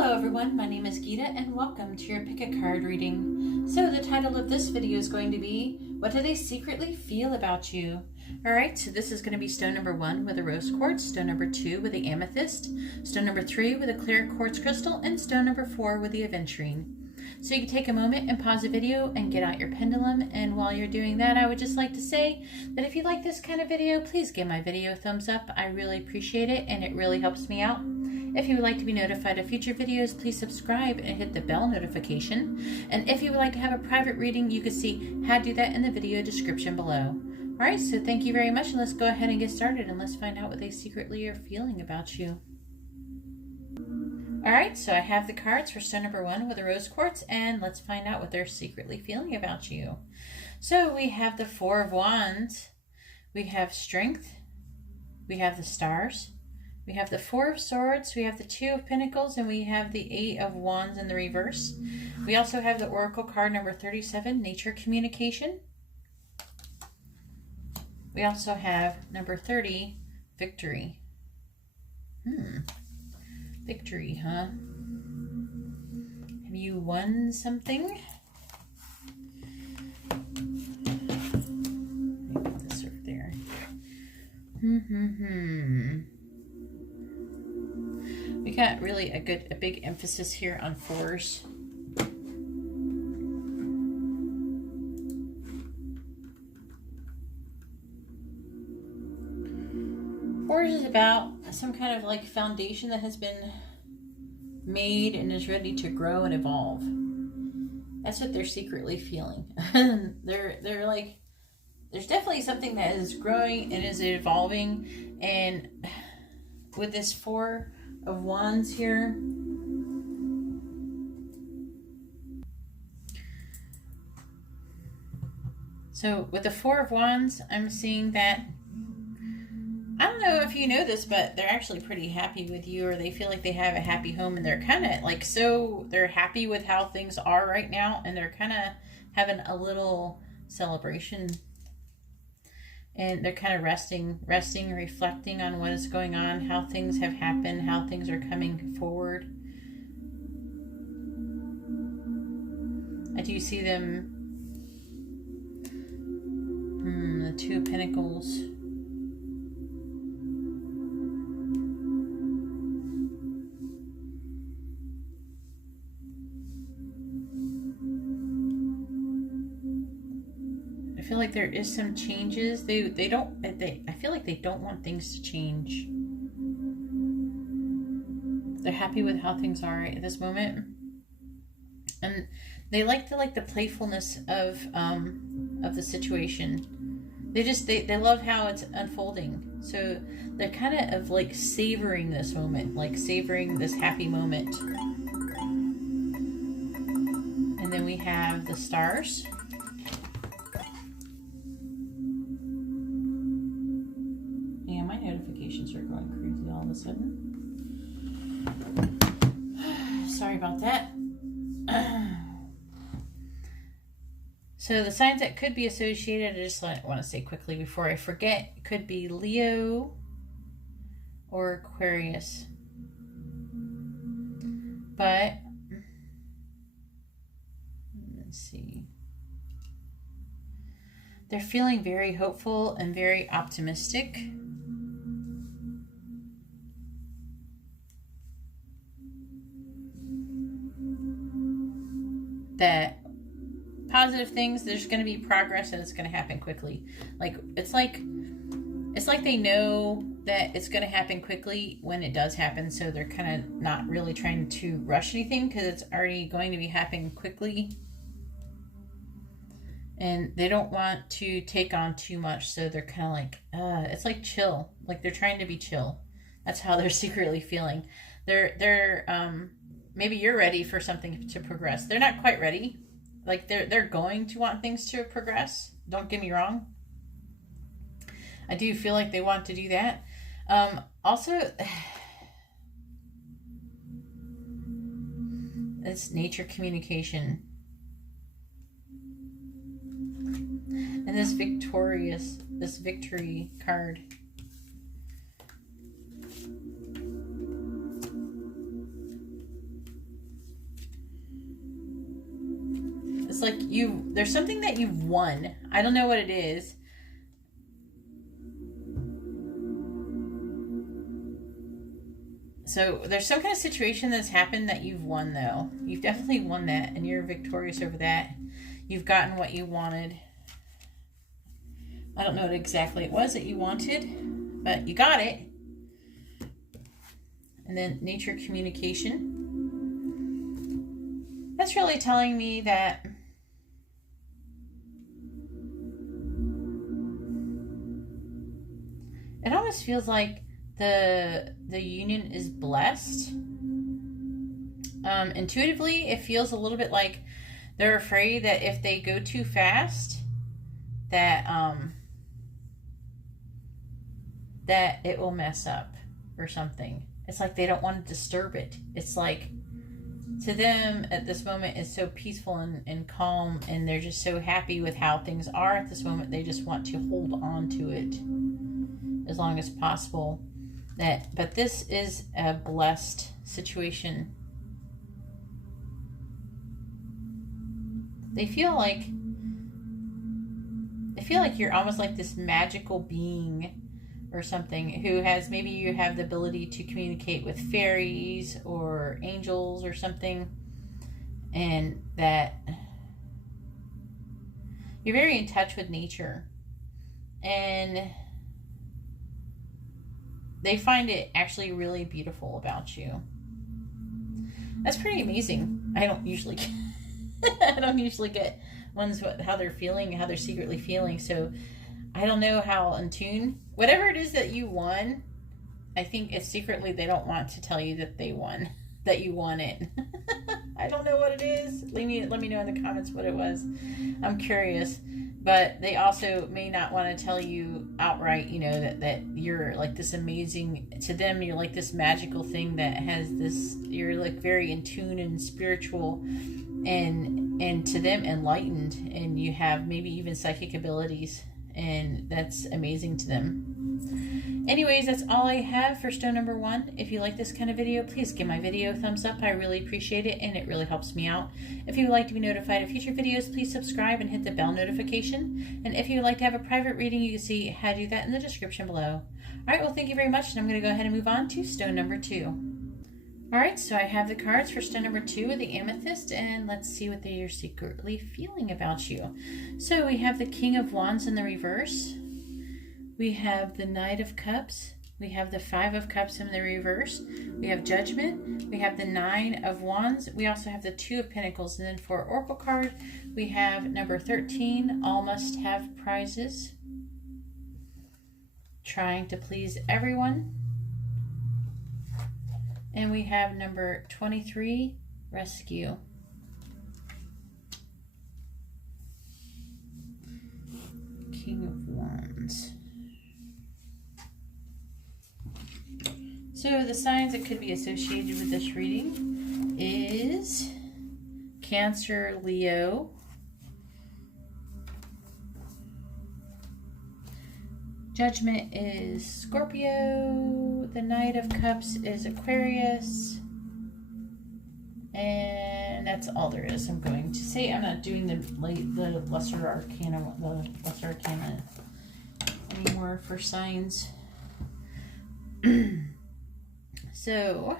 Hello everyone, my name is Geeta and welcome to your pick a card reading. So the title of this video is going to be, what do they secretly feel about you? Alright, so this is going to be stone number 1 with a rose quartz, stone number 2 with the amethyst, stone number 3 with a clear quartz crystal, and stone number 4 with the aventurine. So you can take a moment and pause the video and get out your pendulum, and while you're doing that, I would just like to say that if you like this kind of video, please give my video a thumbs up. I really appreciate it and it really helps me out. If you would like to be notified of future videos, please subscribe and hit the bell notification. And if you would like to have a private reading, you can see how to do that in the video description below. Alright, so thank you very much, and let's go ahead and get started and let's find out what they secretly are feeling about you. Alright, so I have the cards for stone number 1 with a rose quartz, and let's find out what they're secretly feeling about you. So we have the Four of Wands, we have strength, we have the stars, we have the Four of Swords, we have the Two of Pentacles, and we have the Eight of Wands in the reverse. We also have the Oracle card number 37, Nature Communication. We also have number 30, Victory. Victory, huh? Have you won something? Let me put this over there. We got really a big emphasis here on fours. Fours is about some kind of like foundation that has been made and is ready to grow and evolve. That's what they're secretly feeling. they're like, there's definitely something that is growing and is evolving, and with this Four of Wands here, so with the Four of Wands, I'm seeing that, I don't know if you know this, but they're actually pretty happy with you, or they feel like they have a happy home, and they're kind of like, so they're happy with how things are right now, and they're kind of having a little celebration, and they're kind of resting, reflecting on what is going on, how things have happened, how things are coming forward. I do see them, the Two of Pentacles. I feel like there is some changes. I feel like they don't want things to change. They're happy with how things are at this moment. And they like the playfulness of the situation. They love how it's unfolding. So they're kind of like savoring this moment, like savoring this happy moment. And then we have the stars. Notifications are going crazy all of a sudden. Sorry about that. So the signs that could be associated, I just want to say quickly before I forget, could be Leo or Aquarius. But let's see. They're feeling very hopeful and very optimistic. That positive things, there's going to be progress and it's going to happen quickly. Like it's like they know that it's going to happen quickly when it does happen, so they're kind of not really trying to rush anything because it's already going to be happening quickly, and they don't want to take on too much, so they're kind of like it's like chill, like they're trying to be chill. That's how they're secretly feeling. They're maybe you're ready for something to progress. They're not quite ready. Like they're going to want things to progress. Don't get me wrong. I do feel like they want to do that. Also, it's nature communication. And this victory card. It's like there's something that you've won. I don't know what it is. So there's some kind of situation that's happened that you've won, though. You've definitely won that, and you're victorious over that. You've gotten what you wanted. I don't know what exactly it was that you wanted, but you got it. And then nature communication. That's really telling me that it almost feels like the union is blessed. Intuitively, it feels a little bit like they're afraid that if they go too fast, that that it will mess up or something. It's like they don't want to disturb it. It's like, to them at this moment, it's so peaceful and calm, and they're just so happy with how things are at this moment. They just want to hold on to it as long as possible. But this is a blessed situation. They feel like you're almost like this magical being or something who has, maybe you have the ability to communicate with fairies or angels or something, and that you're very in touch with nature, and they find it actually really beautiful about you. That's pretty amazing. I don't usually get ones how they're feeling, how they're secretly feeling. So I don't know how in tune, whatever it is that you won, I think it's secretly they don't want to tell you that they won, that you won it. I don't know what it is. Let me know in the comments what it was. I'm curious. But they also may not want to tell you outright, that you're like this amazing, to them, you're like this magical thing that has this, you're like very in tune and spiritual, and to them enlightened, and you have maybe even psychic abilities, and that's amazing to them. Anyways, that's all I have for stone number 1. If you like this kind of video, please give my video a thumbs up. I really appreciate it, and it really helps me out. If you would like to be notified of future videos, please subscribe and hit the bell notification. And if you would like to have a private reading, you can see how to do that in the description below. Alright, well, thank you very much, and I'm going to go ahead and move on to stone number 2. Alright, so I have the cards for stone number 2 of the Amethyst, and let's see what they are secretly feeling about you. So we have the King of Wands in the reverse. We have the Knight of Cups. We have the 5 of Cups in the reverse. We have Judgment. We have the 9 of Wands. We also have the 2 of Pentacles. And then for Oracle card, we have number 13, All Must Have Prizes. Trying to please everyone. And we have number 23, Rescue. King of Wands. So the signs that could be associated with this reading is Cancer, Leo, Judgment is Scorpio, the Knight of Cups is Aquarius, and that's all there is. I'm going to say I'm not doing the lesser arcana anymore for signs. So,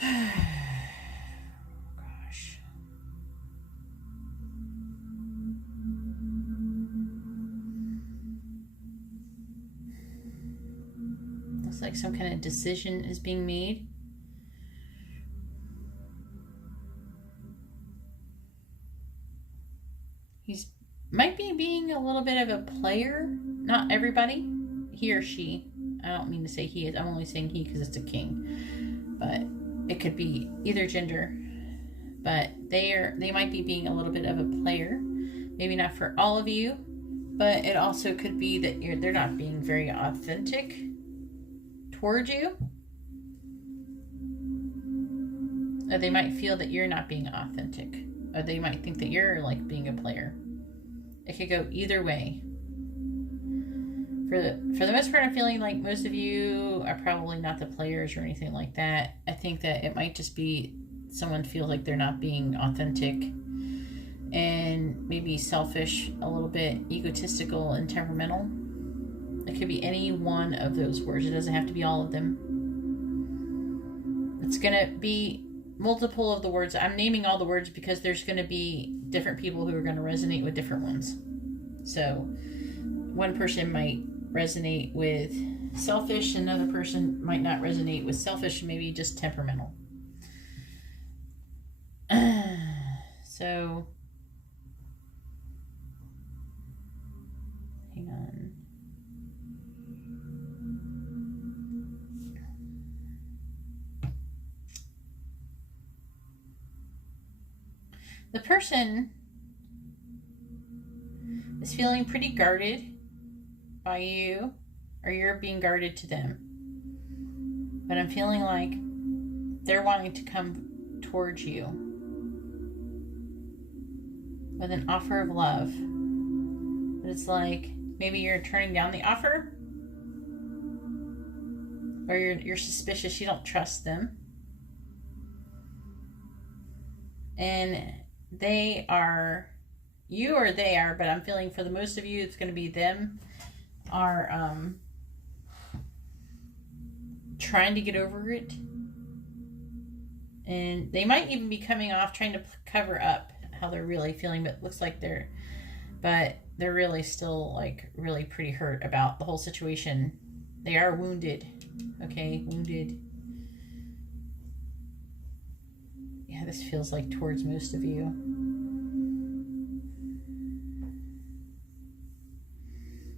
gosh. Looks like some kind of decision is being made. He's might be being a little bit of a player. Not everybody. He or she. I don't mean to say he is. I'm only saying he because it's a king. But it could be either gender. But they might be being a little bit of a player. Maybe not for all of you. But it also could be that they're not being very authentic towards you. Or they might feel that you're not being authentic. Or they might think that you're like being a player. It could go either way. For the most part, I'm feeling like most of you are probably not the players or anything like that. I think that it might just be someone feels like they're not being authentic and maybe selfish, a little bit egotistical and temperamental. It could be any one of those words. It doesn't have to be all of them. It's going to be multiple of the words. I'm naming all the words because there's going to be different people who are going to resonate with different ones. So one person might resonate with selfish, another person might not resonate with selfish, maybe just temperamental. So hang on. The person is feeling pretty guarded by you, or you're being guarded to them. But I'm feeling like they're wanting to come towards you with an offer of love. But it's like maybe you're turning down the offer, or you're suspicious, you don't trust them. And they are, you or they are, but I'm feeling for the most of you, it's going to be them, are trying to get over it. And they might even be coming off trying to cover up how they're really feeling, but it looks like they're really still like really pretty hurt about the whole situation. They are wounded. Okay, wounded. Yeah, this feels like towards most of you.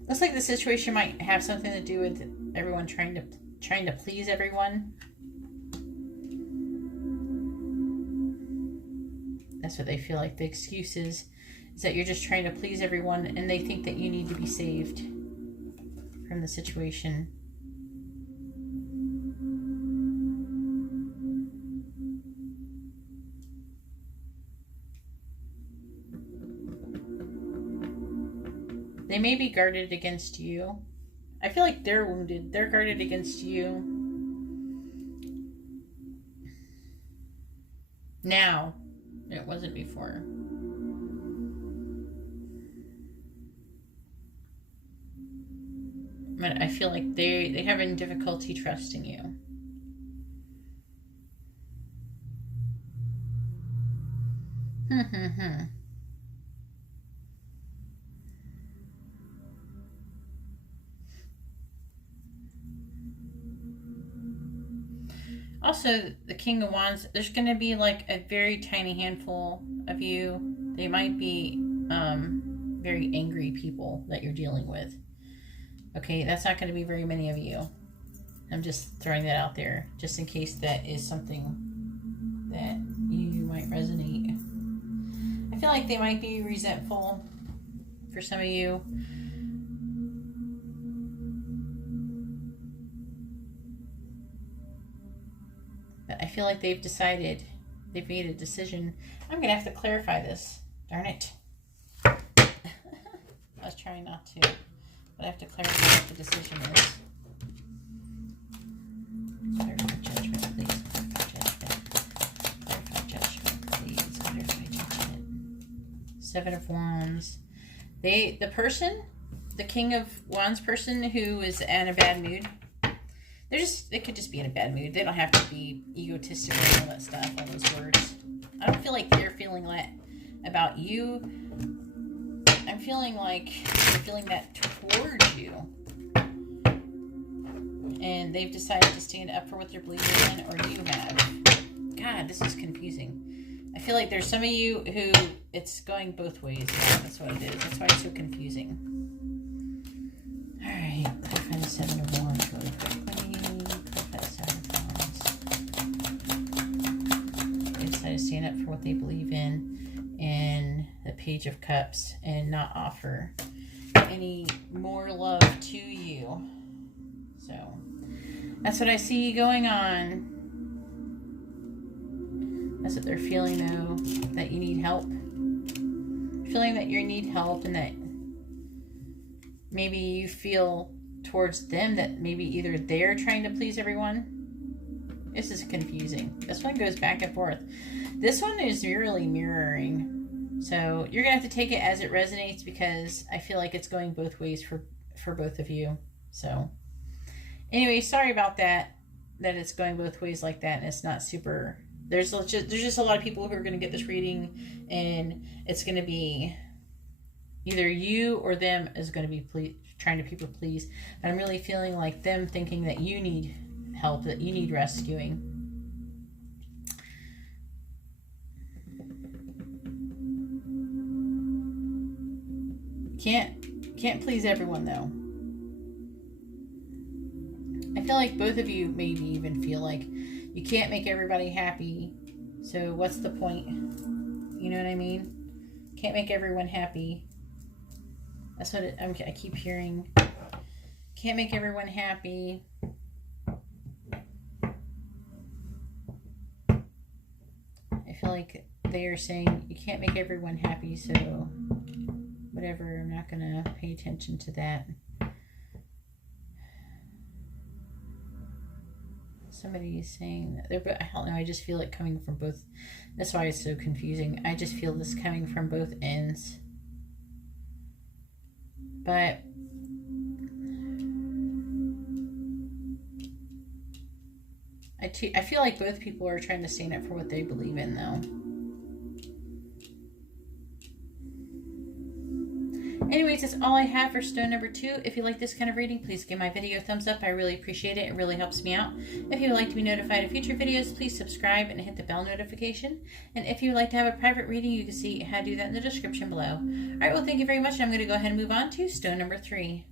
Looks like the situation might have something to do with everyone trying to please everyone. That's what they feel like. The excuse is that you're just trying to please everyone, and they think that you need to be saved from the situation. They may be guarded against you. I feel like they're wounded. They're guarded against you. Now. It wasn't before. But I feel like they're having difficulty trusting you. Also, the King of Wands, there's going to be like a very tiny handful of you. They might be very angry people that you're dealing with. Okay, that's not going to be very many of you. I'm just throwing that out there, just in case that is something that you might resonate. I feel like they might be resentful for some of you. But I feel like they've decided, they've made a decision. I'm going to have to clarify this. Darn it. I was trying not to, but I have to clarify what the decision is. Clarify judgment, please. Clarify judgment. Clarify judgment, please. Clarify judgment. Seven of Wands. The person, the King of Wands person who is in a bad mood, they could just be in a bad mood. They don't have to be egotistical and all that stuff, all those words. I don't feel like they're feeling that about you. I'm feeling like they're feeling that towards you. And they've decided to stand up for what they're believing in, or you have. God, this is confusing. I feel like there's some of you who it's going both ways. Yeah, that's what it is. That's why it's so confusing. All right, clarify the Seven of Wands really quickly. To stand up for what they believe in, and the Page of Cups, and not offer any more love to you. So that's what I see going on. That's what they're feeling, though, that you need help. Feeling that you need help, and that maybe you feel towards them that maybe either they're trying to please everyone. This is confusing. This one goes back and forth. This one is really mirroring. So you're going to have to take it as it resonates, because I feel like it's going both ways for both of you. So anyway, sorry about that it's going both ways like that, and it's not super... There's just a lot of people who are going to get this reading, and it's going to be either you or them is going to be trying to people please. But I'm really feeling like them thinking that you need help, that you need rescuing. Can't please everyone, though. I feel like both of you maybe even feel like you can't make everybody happy, so what's the point? You know what I mean? Can't make everyone happy. That's what I keep hearing. Can't make everyone happy. I feel like they are saying you can't make everyone happy, so whatever, I'm not going to pay attention to that. Somebody is saying that they're, I don't know, I just feel it coming from both. That's why it's so confusing. I just feel this coming from both ends. But I feel like both people are trying to stand up for what they believe in, though. Anyways, that's all I have for stone number 2. If you like this kind of reading, please give my video a thumbs up. I really appreciate it. It really helps me out. If you would like to be notified of future videos, please subscribe and hit the bell notification. And if you would like to have a private reading, you can see how to do that in the description below. All right, well, thank you very much. I'm going to go ahead and move on to stone number 3.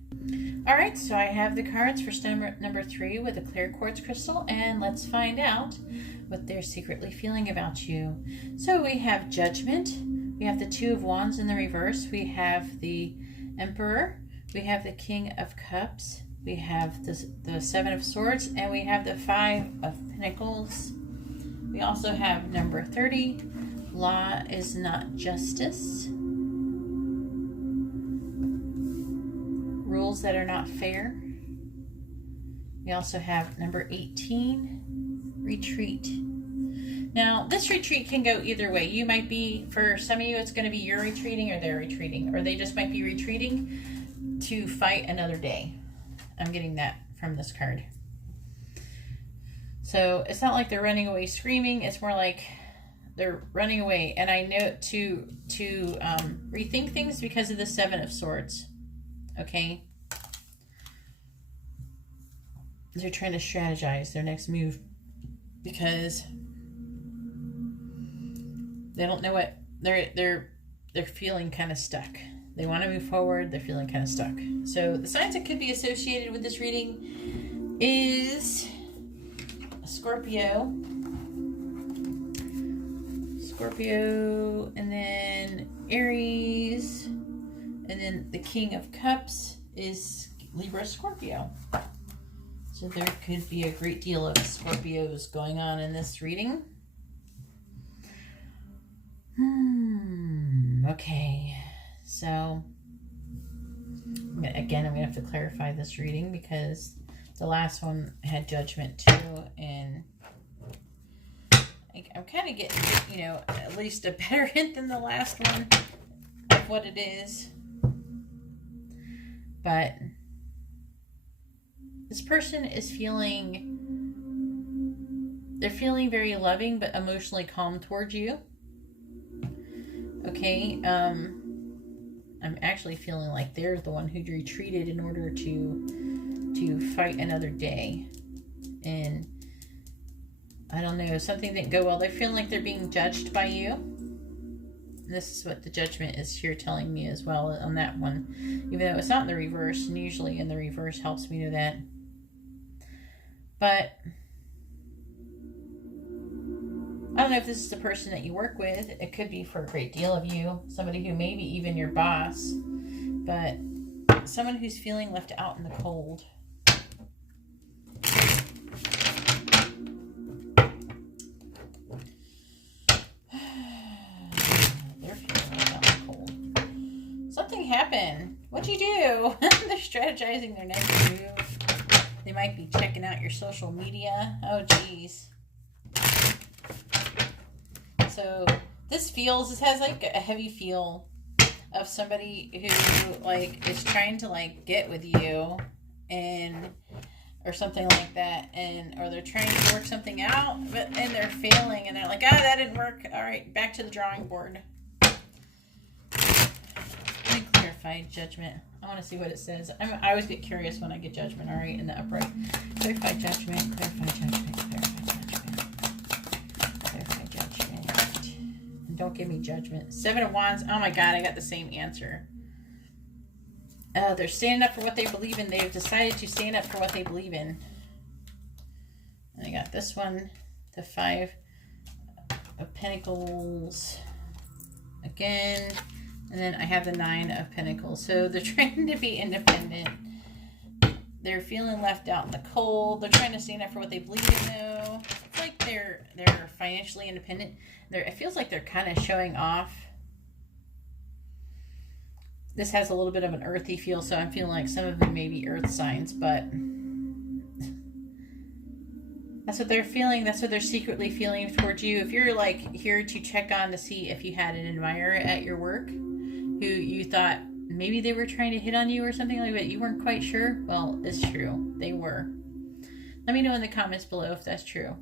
All right, so I have the cards for stone number 3 with a clear quartz crystal, and let's find out what they're secretly feeling about you. So we have Judgment. We have the Two of Wands in the reverse. We have the Emperor. We have the King of Cups. We have the Seven of Swords. And we have the Five of Pentacles. We also have number 30. Law is not justice. Rules that are not fair. We also have number 18. Retreat. Now, this retreat can go either way. You might be, for some of you, it's going to be you're retreating or they're retreating. Or they just might be retreating to fight another day. I'm getting that from this card. So, it's not like they're running away screaming. It's more like they're running away. And I know to rethink things because of the Seven of Swords. Okay? They're trying to strategize their next move. Because they don't know what they're feeling kind of stuck. They want to move forward, they're feeling kind of stuck. So the signs that could be associated with this reading is Scorpio, and then Aries, and then the King of Cups is Libra, Scorpio. So there could be a great deal of Scorpios going on in this reading. Okay, so again, I'm going to have to clarify this reading because the last one had Judgment too, and I'm kind of getting, you know, at least a better hint than the last one of what it is. But this person is feeling, they're feeling very loving but emotionally calm towards you. Okay, I'm actually feeling like they're the one who retreated in order to fight another day. And I don't know, something didn't go well. They're feeling like they're being judged by you. And this is what the Judgment is here telling me as well on that one. Even though it's not in the reverse, and usually in the reverse helps me know that. But I don't know if this is the person that you work with. It could be for a great deal of you. Somebody who may be even your boss. But someone who's feeling left out in the cold. They're feeling left out in the cold. Something happened. What'd you do? They're strategizing their next move. They might be checking out your social media. Oh, geez. So this has like a heavy feel of somebody who like is trying to like get with you and or something like that, and or they're trying to work something out and they're failing and they're like, that didn't work. All right, back to the drawing board. Let me clarify judgment. I want to see what it says. I always get curious when I get judgment. All right, in the upright. Clarify judgment, clarify judgment, clarify judgment, clarify judgment. And don't give me judgment. 7 of Wands. Oh my God, I got the same answer. They're standing up for what they believe in. They've decided to stand up for what they believe in. And I got this one, the 5 of Pentacles again. And then I have the 9 of Pentacles. So they're trying to be independent. They're feeling left out in the cold. They're trying to stand up for what they believe in, though. It's like they're financially independent. It feels like they're kind of showing off. This has a little bit of an earthy feel, so I'm feeling like some of them may be earth signs, but that's what they're feeling. That's what they're secretly feeling towards you. If you're like here to check on to see if you had an admirer at your work who you thought maybe they were trying to hit on you or something like that, you weren't quite sure, well, it's true. They were. Let me know in the comments below if that's true.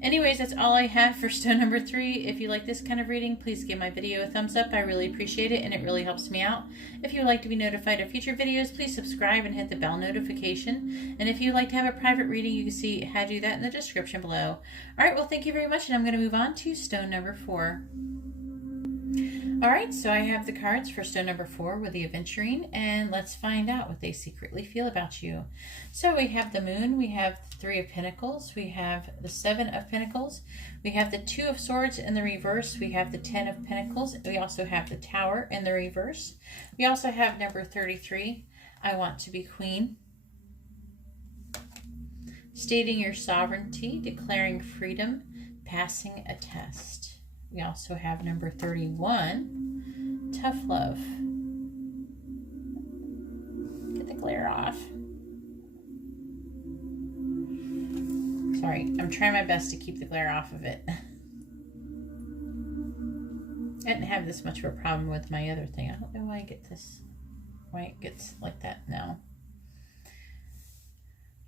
Anyways, that's all I have for stone number 3. If you like this kind of reading, please give my video a thumbs up. I really appreciate it, and it really helps me out. If you would like to be notified of future videos, please subscribe and hit the bell notification. And if you'd like to have a private reading, you can see how to do that in the description below. All right, well, thank you very much, and I'm going to move on to stone number 4. All right, so I have the cards for stone number 4 with the Aventurine, and let's find out what they secretly feel about you. So we have the Moon, we have the 3 of Pentacles, we have the 7 of Pentacles, we have the 2 of Swords in the reverse, we have the 10 of Pentacles, we also have the Tower in the reverse. We also have number 33, I want to be queen. Stating your sovereignty, declaring freedom, passing a test. We also have number 31, tough love. Get the glare off. Sorry, I'm trying my best to keep the glare off of it. I didn't have this much of a problem with my other thing. I don't know why it gets like that now.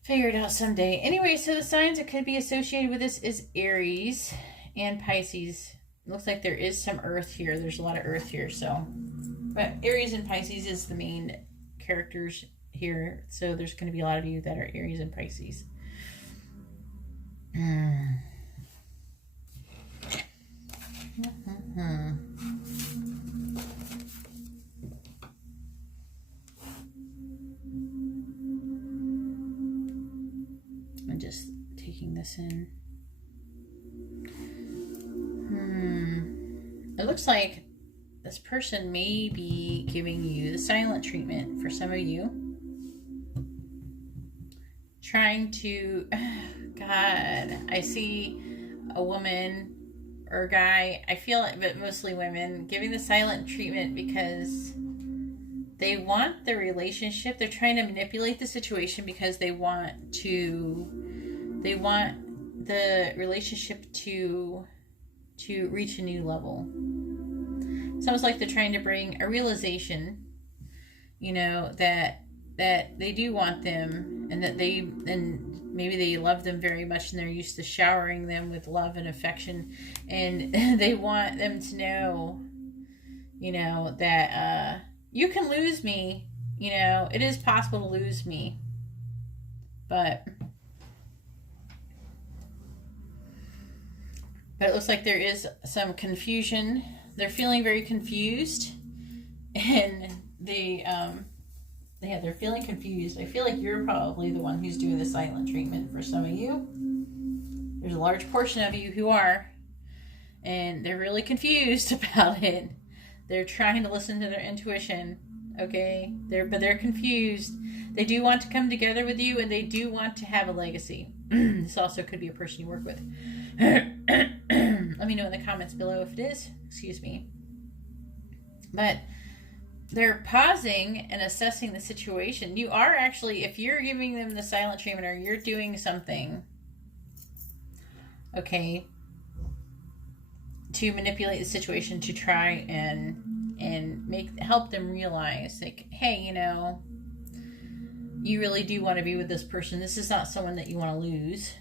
Figure it out someday. Anyway, so the signs that could be associated with this is Aries and Pisces. Looks like there is some earth here. There's a lot of earth here, so. But Aries and Pisces is the main characters here. So there's going to be a lot of you that are Aries and Pisces. I'm just taking this in. It looks like this person may be giving you the silent treatment for some of you. Trying to, God, I see a woman or a guy, I feel it, but mostly women, giving the silent treatment because they want the relationship. They're trying to manipulate the situation because they want the relationship to reach a new level. It's almost like they're trying to bring a realization, you know, that they do want them, and that maybe they love them very much, and they're used to showering them with love and affection, and they want them to know, you know, that you can lose me, you know, it is possible to lose me, but it looks like there is some confusion. They're feeling very confused, and they're feeling confused. I feel like you're probably the one who's doing the silent treatment for some of you. There's a large portion of you who are, and they're really confused about it. They're trying to listen to their intuition, okay? But they're confused. They do want to come together with you, and they do want to have a legacy. This also could be a person you work with. Let me know in the comments below if it is. Excuse me. But they're pausing and assessing the situation. You are actually, if you're giving them the silent treatment or you're doing something, okay, to manipulate the situation to try and help them realize, like, hey, you know, you really do want to be with this person. This is not someone that you want to lose.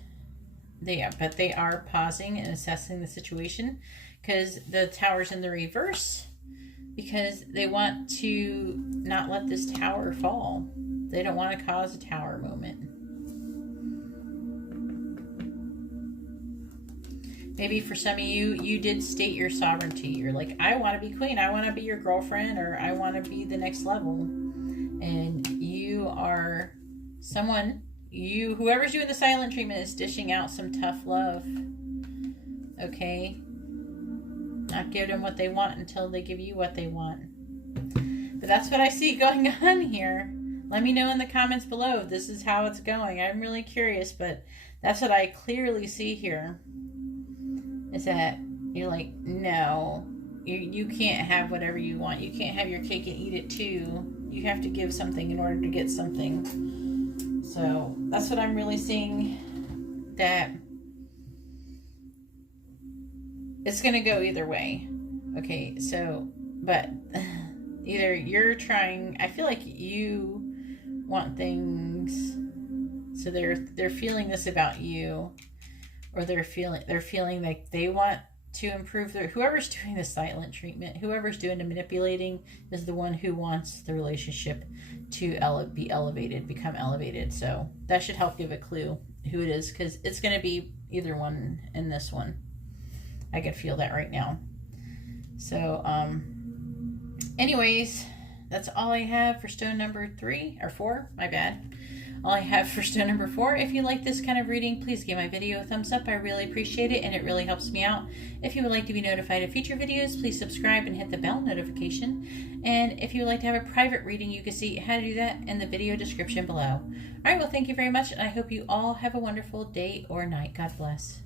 But they are pausing and assessing the situation, because the Tower's in the reverse, because they want to not let this Tower fall. They don't want to cause a Tower moment. Maybe for some of you, you did state your sovereignty. You're like, I want to be queen. I want to be your girlfriend, or I want to be the next level. And you are someone, whoever's doing the silent treatment is dishing out some tough love. Okay? Not give them what they want until they give you what they want. But that's what I see going on here. Let me know in the comments below if this is how it's going. I'm really curious, but that's what I clearly see here. Is that you're like, no, you can't have whatever you want. You can't have your cake and eat it too. You have to give something in order to get something. So that's what I'm really seeing, that it's going to go either way. Okay, so, but either you're trying, I feel like you want things, so they're feeling this about you, or they're feeling like they want to improve whoever's doing the silent treatment, whoever's doing the manipulating is the one who wants the relationship to be elevated, become elevated. So that should help give a clue who it is, because it's going to be either one in this one. I can feel that right now. So, anyways, that's all I have for stone number 4, my bad. All I have for stone number 4. If you like this kind of reading, please give my video a thumbs up. I really appreciate it, and it really helps me out. If you would like to be notified of future videos, please subscribe and hit the bell notification. And if you would like to have a private reading, you can see how to do that in the video description below. All right, well, thank you very much, and I hope you all have a wonderful day or night. God bless.